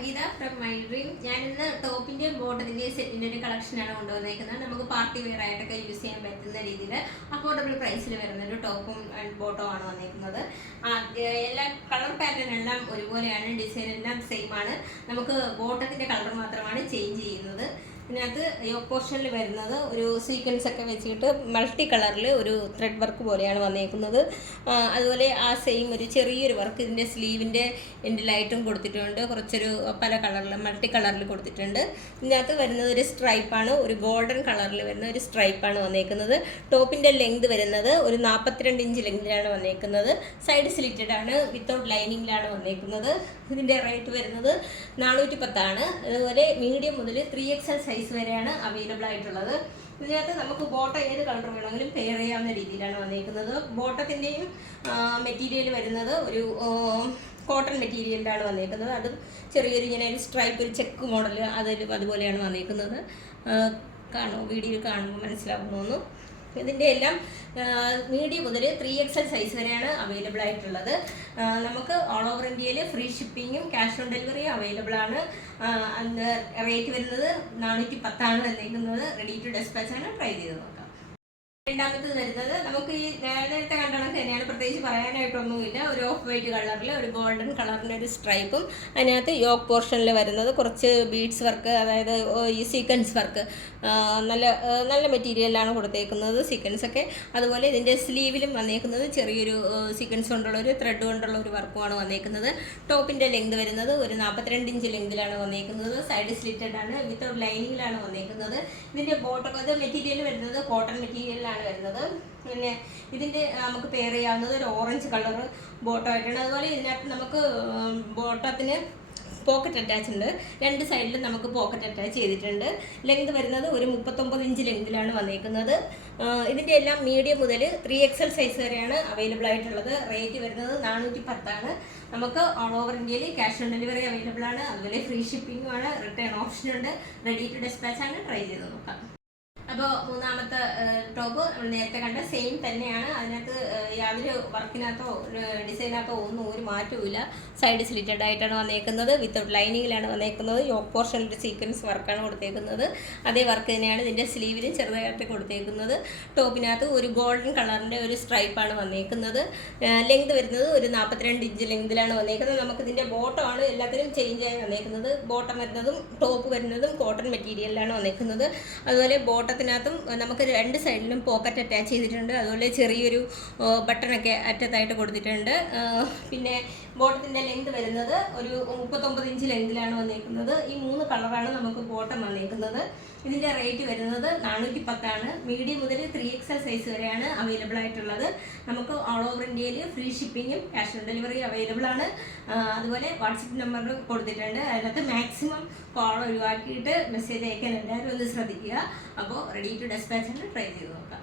Sangeetha from my dream. ഞാൻ ഇന്ന് ടോപ്പിന്റെയും ബോട്ടത്തിന്റെയും സെറ്റിന്റെ ഒരു കളക്ഷനാണ് കൊണ്ടുവന്നേക്കുന്നത്. നമുക്ക് പാർട്ടി വെയർ ആയിട്ടൊക്കെ യൂസ് ചെയ്യാൻ പറ്റുന്ന രീതിയിൽ അഫോർഡബിൾ പ്രൈസിൽ വരുന്ന ഒരു ടോപ്പും ബോട്ടോ ആണ് വന്നേക്കുന്നത്. എല്ലാ കളർ പാറ്റേൺ എല്ലാം ഒരുപോലെയാണ്, ഡിസൈൻ എല്ലാം സെയിം ആണ്. നമുക്ക് ബോട്ടത്തിന്റെ കളർ മാത്രമാണ് ചേഞ്ച് ചെയ്യുന്നത്. ഇതിനകത്ത് യോക്ക് പോർഷനിൽ വരുന്നത് ഒരു സീക്വൻസ് ഒക്കെ വെച്ചിട്ട് മൾട്ടി കളറിൽ ഒരു ത്രെഡ് വർക്ക് പോലെയാണ് വന്നേക്കുന്നത്. അതുപോലെ ആ സെയിം ഒരു ചെറിയൊരു വർക്ക് ഇതിൻ്റെ സ്ലീവിൻ്റെ എൻഡിലായിട്ടും കൊടുത്തിട്ടുണ്ട്. കുറച്ചൊരു പല കളറിൽ മൾട്ടി കളറിൽ കൊടുത്തിട്ടുണ്ട്. ഇതിനകത്ത് വരുന്നത് ഒരു സ്ട്രൈപ്പാണ്, ഒരു ഗോൾഡൻ കളറിൽ വരുന്ന ഒരു സ്ട്രൈപ്പാണ് വന്നേക്കുന്നത്. ടോപ്പിൻ്റെ ലെങ്ത് വരുന്നത് ഒരു 42 ഇഞ്ച് ലെങ്തിലാണ് വന്നേക്കുന്നത്. സൈഡ് സ്ലിറ്റഡ് ആണ്, വിത്തൗട്ട് ലൈനിങ്ങിലാണ് വന്നേക്കുന്നത്. ഇതിൻ്റെ റേറ്റ് വരുന്നത് 410 ആണ്. അതുപോലെ മീഡിയം മുതൽ 3XL സൈസ് വരെയാണ് അവൈലബിൾ ആയിട്ടുള്ളത്. ഇതിനകത്ത് നമുക്ക് ബോട്ടം ഏത് കളർ വേണമെങ്കിലും പെയർ ചെയ്യാവുന്ന രീതിയിലാണ് വന്നിരിക്കുന്നത്. ബോട്ടത്തിൻ്റെയും മെറ്റീരിയൽ വരുന്നത് ഒരു കോട്ടൺ മെറ്റീരിയലിലാണ് വന്നിരിക്കുന്നത്. അതും ചെറിയൊരു ഇങ്ങനെ ഒരു സ്ട്രൈപ്പ്, ഒരു ചെക്ക് മോഡൽ അതുപോലെയാണ് വന്നിരിക്കുന്നത്. വീഡിയോയിൽ കാണുമ്പോൾ മനസ്സിലാകുന്നു. ഇതിൻ്റെ എല്ലാം മീഡിയം മുതൽ 3XL സൈസ് വരെയാണ് അവൈലബിൾ ആയിട്ടുള്ളത്. നമുക്ക് ഓൾ ഓവർ ഇന്ത്യയിൽ ഫ്രീ ഷിപ്പിങ്ങും ക്യാഷ് ഓൺ ഡെലിവറിയും അവൈലബിൾ ആണ്. റേറ്റ് വരുന്നത് 410 വന്നേക്കുന്നത്. റെഡി ടു ഡെസ്പാച്ച് ആണ്. ട്രൈ ചെയ്ത് നോക്കാം. രണ്ടാമത്തത് വരുന്നത് നമുക്ക് ഈ നേരത്തെ കണ്ടണക്ക് തന്നെയാണ്, പ്രത്യേകിച്ച് പറയാനായിട്ടൊന്നുമില്ല. ഒരു ഓഫ് വൈറ്റ് കളറിൽ ഒരു ഗോൾഡൻ കളറിൻ്റെ ഒരു സ്ട്രൈപ്പും അതിനകത്ത് യോക്ക് പോർഷനിൽ വരുന്നത് കുറച്ച് ബീഡ്സ് വർക്ക്, അതായത് ഈ സീക്വൻസ് വർക്ക് നല്ല മെറ്റീരിയലാണ് കൊടുത്തേക്കുന്നത് സീക്വൻസൊക്കെ. അതുപോലെ ഇതിൻ്റെ സ്ലീവിലും വന്നേക്കുന്നത് ചെറിയൊരു സീക്വൻസ് കൊണ്ടുള്ള ഒരു ത്രെഡ് കൊണ്ടുള്ള ഒരു വർക്കുമാണ് വന്നേക്കുന്നത്. ടോപ്പിൻ്റെ ലെങ്ത് വരുന്നത് ഒരു 42 ഇഞ്ച് ലെങ്തിലാണ് വന്നേക്കുന്നത്. സൈഡ് സ്ലിറ്റഡ് ആണ്, വിത്തൗട്ട് ലൈനിങ്ങിലാണ് വന്നേക്കുന്നത്. ഇതിൻ്റെ ബോട്ടം മെറ്റീരിയൽ വരുന്നത് കോട്ടൺ മെറ്റീരിയലാണ് വരുന്നത്. പിന്നെ ഇതിൻ്റെ നമുക്ക് പെയർ ചെയ്യാവുന്നത് ഒരു ഓറഞ്ച് കളർ ബോട്ടം ആയിട്ടാണ്. അതുപോലെ ഇതിനകത്ത് നമുക്ക് ബോട്ടത്തിന് പോക്കറ്റ് അറ്റാച്ച് ഉണ്ട്. രണ്ട് സൈഡിലും നമുക്ക് പോക്കറ്റ് അറ്റാച്ച് ചെയ്തിട്ടുണ്ട്. ലെങ്ത് വരുന്നത് ഒരു 39 ഇഞ്ച് ലെങ്തിലാണ് വന്നേക്കുന്നത്. ഇതിൻ്റെ എല്ലാം മീഡിയം മുതൽ 3XL സൈസ് വരെയാണ് അവൈലബിൾ ആയിട്ടുള്ളത്. റേറ്റ് വരുന്നത് 410 ആണ്. നമുക്ക് ഓൾ ഓവർ ഇന്ത്യയിൽ ക്യാഷ് ഓൺ ഡെലിവറി അവൈലബിൾ ആണ്. അതുപോലെ ഫ്രീ ഷിപ്പിംഗും ആണ്. റിട്ടേൺ ഓപ്ഷൻ ഉണ്ട്. റെഡി ടു ഡെസ്പാച്ച് ആണ്. ട്രൈ ചെയ്ത് നോക്കാം. അപ്പോൾ മൂന്നാമത്തെ ടോപ്പ് നമ്മൾ നേരത്തെ കണ്ട സെയിം തന്നെയാണ്. അതിനകത്ത് യാതൊരു വർക്കിനകത്തോ ഡിസൈനകത്തോ ഒന്നും ഒരു മാറ്റവുമില്ല. സൈഡ് സ്ലിറ്റഡ് ആയിട്ടാണ് വന്നേക്കുന്നത്. വിത്തൗട്ട് ലൈനിങ്ങിലാണ് വന്നേക്കുന്നത്. യോക്ക് പോർഷനിൽ ഒരു സീക്വൻസ് വർക്കാണ് കൊടുത്തേക്കുന്നത്. അതേ വർക്ക് തന്നെയാണ് ഇതിൻ്റെ സ്ലീവിലും ചെറുതായിട്ട് കൊടുത്തേക്കുന്നത്. ടോപ്പിനകത്ത് ഒരു ഗോൾഡൻ കളറിൻ്റെ ഒരു സ്ട്രൈപ്പാണ് വന്നേക്കുന്നത്. ലെങ്ത് വരുന്നത് ഒരു 42 ഇഞ്ച് ലെങ്തിലാണ് വന്നേക്കുന്നത്. നമുക്കിതിൻ്റെ ബോട്ടമാണ് എല്ലാത്തിനും ചേഞ്ച് ആയി വന്നേക്കുന്നത്. ബോട്ടം വരുന്നതും ടോപ്പ് വരുന്നതും കോട്ടൺ മെറ്റീരിയലിലാണ് വന്നേക്കുന്നത്. അതുപോലെ ബോട്ടത്തിനകത്തും നമുക്ക് രണ്ട് സൈഡിലും പോക്കറ്റ് അറ്റാച്ച് ചെയ്തിട്ടുണ്ട്. അതുപോലെ ചെറിയൊരു ബട്ടണൊക്കെ അറ്റത്തായിട്ട് കൊടുത്തിട്ടുണ്ട്. പിന്നെ ബോട്ടത്തിൻ്റെ ലെങ്ത് വരുന്നത് ഒരു 39 ഇഞ്ച് ലെങ്തിലാണ് വന്നേക്കുന്നത്. ഈ 3 കളറാണ് നമുക്ക് ബോട്ടം വന്നേക്കുന്നത്. ഇതിൻ്റെ റേറ്റ് വരുന്നത് 410 ആണ്. മീഡിയം മുതൽ 3XL സൈസ് വരെയാണ് അവൈലബിൾ ആയിട്ടുള്ളത്. നമുക്ക് ഓൾ ഓവർ ഇന്ത്യയിൽ ഫ്രീ ഷിപ്പിങ്ങും ക്യാഷ് ഓൺ ഡെലിവറി അവൈലബിൾ ആണ്. അതുപോലെ വാട്സപ്പ് നമ്പർ കൊടുത്തിട്ടുണ്ട്. അതിനകത്ത് മാക്സിമം കോൾ ഒഴിവാക്കിയിട്ട് മെസ്സേജ് അയക്കാൻ എല്ലാവരും ഒന്ന് ശ്രദ്ധിക്കുക. അപ്പോൾ റെഡി ടു ഡെസ്പാച്ച് ആണ്. ട്രൈ ചെയ്ത് നോക്കാം.